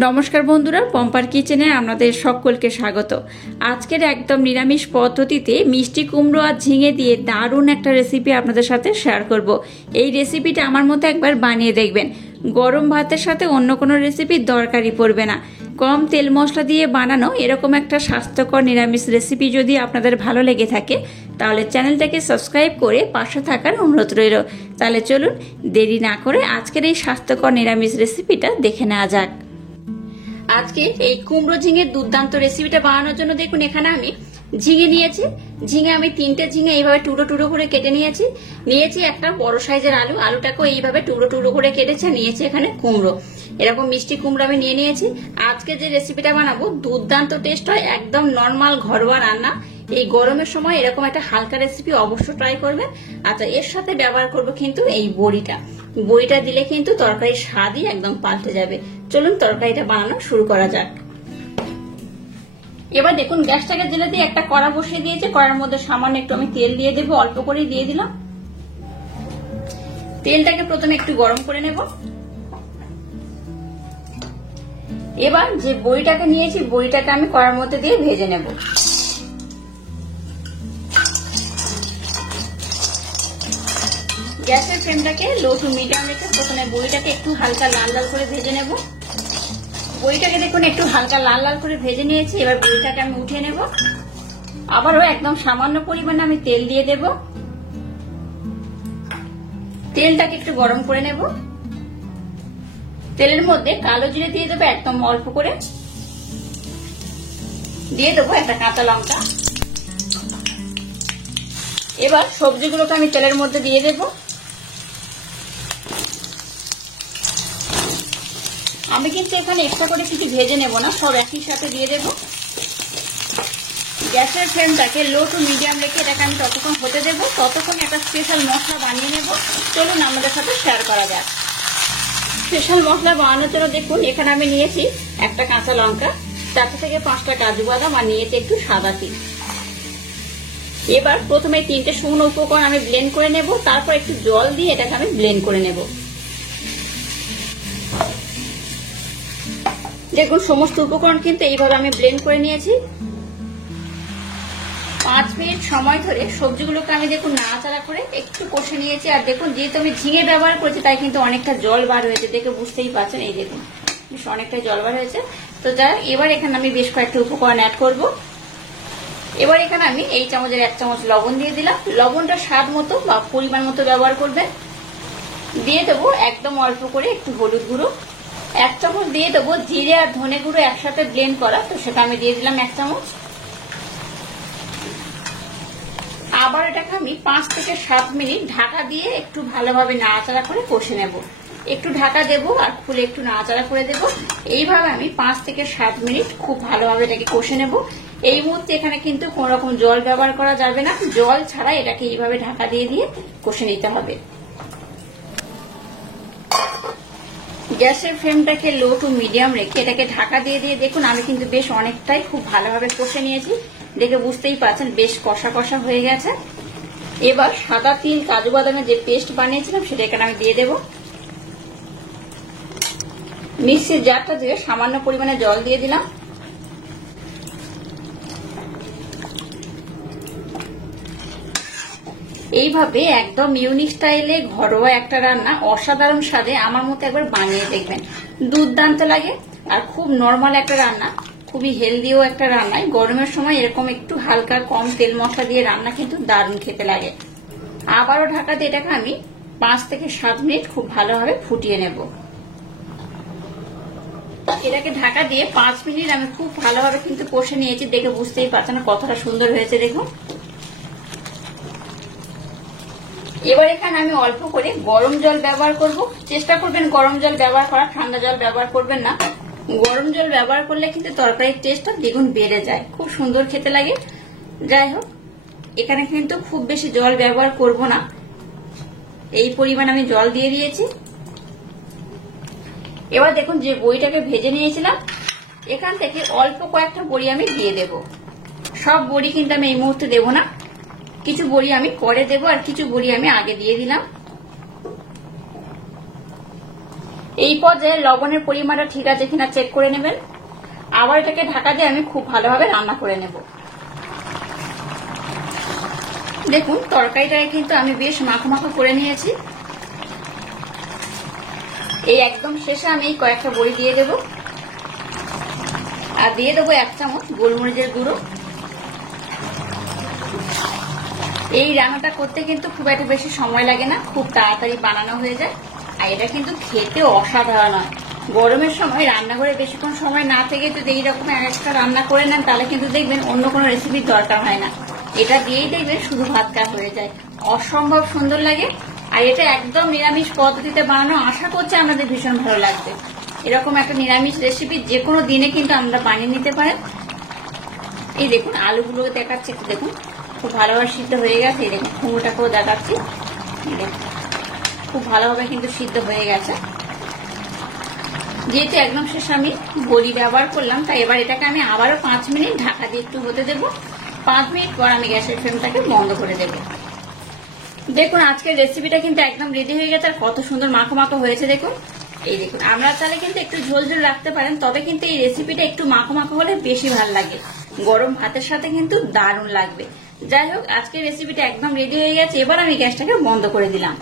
নমস্কার বন্ধুরা, পম্পার কিচেনে আপনাদের সকলকে স্বাগত। আজকের একদম নিরামিষ পদ্ধতিতে মিষ্টি কুমড়ো আর ঝিঙে দিয়ে দারুণ একটা রেসিপি আপনাদের সাথে শেয়ার করব। এই রেসিপিটা আমার মতো একবার বানিয়ে দেখবেন। গরম ভাতের সাথে অন্য কোনো রেসিপির দরকারই পড়বে না। কম তেল মশলা দিয়ে বানানো এরকম একটা স্বাস্থ্যকর নিরামিষ রেসিপি যদি আপনাদের ভালো লেগে থাকে তাহলে চ্যানেলটাকে সাবস্ক্রাইব করে পাশে থাকার অনুরোধ রইল। তাহলে চলুন দেরি না করে আজকের এই স্বাস্থ্যকর নিরামিষ রেসিপিটা দেখে নেওয়া যাক। আজকে এই কুমড়ো ঝিঙের দুর্দান্ত রেসিপিটা বানানোর জন্য দেখুন এখানে আমি ঝিঙে নিয়েছি। ঝিঙে আমি 3টে ঝিঙে এইভাবে টুকরো টুকরো করে কেটে নিয়েছি একটা বড় সাইজের আলুটাকেও এইভাবে টুকরো টুকরো করে কেটেছে। নিয়েছি এখানে কুমড়ো, এরকম মিষ্টি কুমড়ো আমি নিয়েছি। আজকে যে রেসিপিটা বানাবো দুর্দান্ত টেস্ট হয়, একদম নর্মাল ঘরোয়া রান্না। এই গরমের সময় এরকম একটা হালকা রেসিপি অবশ্যই ট্রাই করবেন। আচ্ছা, এর সাথে ব্যবহার করব কিন্তু এই বড়িটা দিলে কিন্তু তরকারির স্বাদই একদম পাল্টে যাবে। চলুন তরকারিটা বানানো শুরু করা যাক। এবার দেখুন গ্যাসটাকে জেলে দিয়ে একটা কড়া বসিয়ে দিয়েছে। কড়ার মধ্যে সামান্য একটু আমি তেল দিয়ে দেবো, অল্প করে দিয়ে দিলাম। তেলটাকে প্রথমে একটু গরম করে নেব। এবার যে বড়িটাকে নিয়েছি বড়িটাকে আমি কড়ার মধ্যে দিয়ে ভেজে নেব। গ্যাসের ফ্লেমটাকে লো টু মিডিয়াম রেখে প্রথমে বড়িটাকে একটু হালকা লাল লাল করে ভেজে নেব। বড়িটাকে দেখুন একটু হালকা লাল লাল করে ভেজে নিয়েছি। এবার বড়িটাকে আমি উঠিয়ে নেব। আবারও একদম সামান্য পরিমাণে আমি তেল দিয়ে দেব। তেলটাকে একটু গরম করে নেব। তেলের মধ্যে কালো জিরে দিয়ে দেবো একদম অল্প করে, দিয়ে দেবো একটা কাঁচা লঙ্কা। এবার সবজিগুলোকে আমি তেলের মধ্যে দিয়ে দেব। আমি কিন্তু এখানে এক্সট্রা করে কিছু ভেজে নেব না, সব একই সাথে দিয়ে দেব। গ্যাসের ফ্লেমটাকে লো টু মিডিয়াম রেখে এটাকে আমি ততক্ষণ হতে দেব, ততক্ষণ একটা স্পেশাল মশলা বানিয়ে নেব। চলুন আমাদের সাথে শেয়ার করা যাক। স্পেশাল মশলা বানানোর জন্য দেখুন এখানে আমি নিয়েছি একটা কাঁচা লঙ্কা, 4 থেকে 5টা কাজু বাদাম আর নিয়েছি একটু সাদা তিল। এবার প্রথমে 3টে শুকনো উপকরণ আমি ব্লেন্ড করে নেব, তারপর একটু জল দিয়ে এটাকে আমি ব্লেন্ড করে নেব। দেখুন সমস্ত উপকরণ কিন্তু এইভাবে আমি ব্লেন্ড করে নিয়েছি। 5 মিনিট সময় ধরে সবজিগুলোকে আমি দেখুন নাড়াচাড়া করে একটু কষে নিয়েছি। আর দেখুন যেহেতু আমি ঝিঙে ব্যবহার করেছি তাই কিন্তু অনেকটা জল বার হয়েছে, দেখে বুঝতেই পারছেন। এই দেখুন বেশ অনেকটা জল বার হয়েছে। তো যাই, এবার এখানে আমি বেশ কয়েকটা উপকরণ অ্যাড করব। এবার এখানে আমি এই চামচের 1 চামচ লবণ দিয়ে দিলাম। লবণটা স্বাদ মতো বা পরিমাণ মতো ব্যবহার করবেন। দিয়ে দেবো একদম অল্প করে একটু হলুদ গুঁড়ো। 1 চামচ দিয়ে দেবো জিরে আর ধনে গুঁড়ো একসাথে ব্লেন্ড করা, তো সেটা আমি দিয়ে দিলাম 1 চামচ। আবার এটাকে আমি 5 থেকে 7 মিনিট ঢাকা দিয়ে একটু ভালোভাবে নাড়াচাড়া করে কষে নেব। একটু ঢাকা দেবো আর খুলে একটু নাড়াচাড়া করে দেবো। এইভাবে আমি 5 থেকে 7 মিনিট খুব ভালোভাবে এটাকে কষে নেব। এই মুহূর্তে এখানে কিন্তু কোন রকম জল ব্যবহার করা যাবে না, জল ছাড়া এটাকে এইভাবে ঢাকা দিয়ে কষে নিতে হবে। গ্যাসের ফ্লেমটাকে লো টু মিডিয়াম রেখে এটাকে ঢাকা দিয়ে দেখুন আমি কিন্তু বেশ অনেকটাই খুব ভালোভাবে কষে নিয়েছি, দেখে বুঝতেই পারছেন বেশ কষা কষা হয়ে গেছে। এবার সাদা তিল কাজু বাদামের যে পেস্ট বানিয়েছিলাম সেটা এখানে আমি দিয়ে দেব। মিক্সির জারটা দিয়ে সামান্য পরিমাণে জল দিয়ে দিলাম। এইভাবে একদম ইউনিক স্টাইলে ঘরোয়া একটা রান্না অসাধারণ স্বাদে আমার মতো একবার বানিয়ে দেখবেন, দুর্দান্ত লাগে। আর খুব নরমাল একটা রান্না, খুবই হেলদিও একটা রান্না। গরমের সময় এরকম একটু হালকা কম তেল মশলা দিয়ে রান্না কিন্তু দারুণ খেতে লাগে। আবারও ঢাকা দিয়ে এটাকে আমি 5 থেকে 7 মিনিট খুব ভালোভাবে ফুটিয়ে নেব। এটাকে ঢাকা দিয়ে 5 মিনিট আমি খুব ভালোভাবে কিন্তু কষে নিয়েছি, দেখে বুঝতেই পারছেন কতটা সুন্দর হয়েছে দেখুন। এবার এখানে আমি অল্প করে গরম জল ব্যবহার করব। চেষ্টা করবেন গরম জল ব্যবহার করা, ঠান্ডা জল ব্যবহার করবেন না। গরম জল ব্যবহার করলে কিন্তু তরকারির টেস্টটা দ্বিগুণ বেড়ে যায়, খুব সুন্দর খেতে লাগে। যাই হোক, এখানে কিন্তু খুব বেশি জল ব্যবহার করব না, এই পরিমাণ আমি জল দিয়ে দিয়েছি। এবার দেখুন যে বড়িটাকে ভেজে নিয়েছিলাম এখান থেকে অল্প কয়েকটা বড়ি আমি দিয়ে দেব। সব বড়ি কিন্তু আমি এই মুহূর্তে দেব না, কিছু বড়ি আমি পরে দেব আর কিছু বড়ি আমি আগে দিয়ে দিলাম। এই পর্যায়ে লবণের পরিমাণটা ঠিক আছে কিনা চেক করে নেবেন। আবার এটাকে ঢাকা দিয়ে আমি খুব ভালোভাবে রান্না করে নেব। দেখুন তরকারিটাকে কিন্তু আমি বেশ মাখো মাখো করে নিয়েছি। এই একদম শেষে আমি কয়েকটা বড়ি দিয়ে দেব, আর দিয়ে দেবো 1 চামচ গোলমরিচের গুঁড়ো। এই রান্নাটা করতে কিন্তু খুব একটা বেশি সময় লাগে না, খুব তাড়াতাড়ি বানানো হয়ে যায়, আর এটা কিন্তু খেতেও অসাধারণ হয়। গরমের সময় রান্নাঘরে বেশিক্ষণ সময় না থেকে যদি এইরকম একটা রান্না করে নেন তাহলে কিন্তু দেখবেন অন্য কোনো রেসিপির দরকার হয় না। এটা দিয়েই দেখবেন শুধু ভাত খাওয়া হয়ে যায়, অসম্ভব সুন্দর লাগে। আর এটা একদম নিরামিষ পদ্ধতিতে বানানো, আশা করছি আপনাদের ভীষণ ভালো লাগবে। এরকম একটা নিরামিষ রেসিপি যে কোনো দিনে কিন্তু আমরা বানিয়ে নিতে পারেন। এই দেখুন আলুগুলো দেখাচ্ছি, একটু দেখুন খুব ভালোভাবে সিদ্ধ হয়ে গেছে। এই দেখুন কুমড়োটাকেও দেখাচ্ছি, খুব ভালোভাবে কিন্তু সিদ্ধ হয়ে গেছে। যেহেতু একদম শেষে আমি বড়ি ব্যবহার করলাম, তাই এবার এটাকে আমি আবারও 5 মিনিট ঢাকা দিয়ে একটু হতে দেবো। 5 মিনিট পর আমি গ্যাসের ফ্লেমটাকে বন্ধ করে দেবো। দেখুন আজকের রেসিপিটা কিন্তু একদম রেডি হয়ে গেছে, আর কত সুন্দর মাখো মাখো হয়েছে দেখুন। এই দেখুন আমরা চাইলে কিন্তু একটু ঝোল ঝোল রাখতে পারেন, তবে কিন্তু এই রেসিপিটা একটু মাখো মাখো হলে বেশি ভালো লাগে, গরম ভাতের সাথে কিন্তু দারুণ লাগবে। যাই হোক আজকের রেসিপিটা একদম রেডি হয়ে গেছে, এবার আমি গ্যাসটাকে বন্ধ করে দিলাম।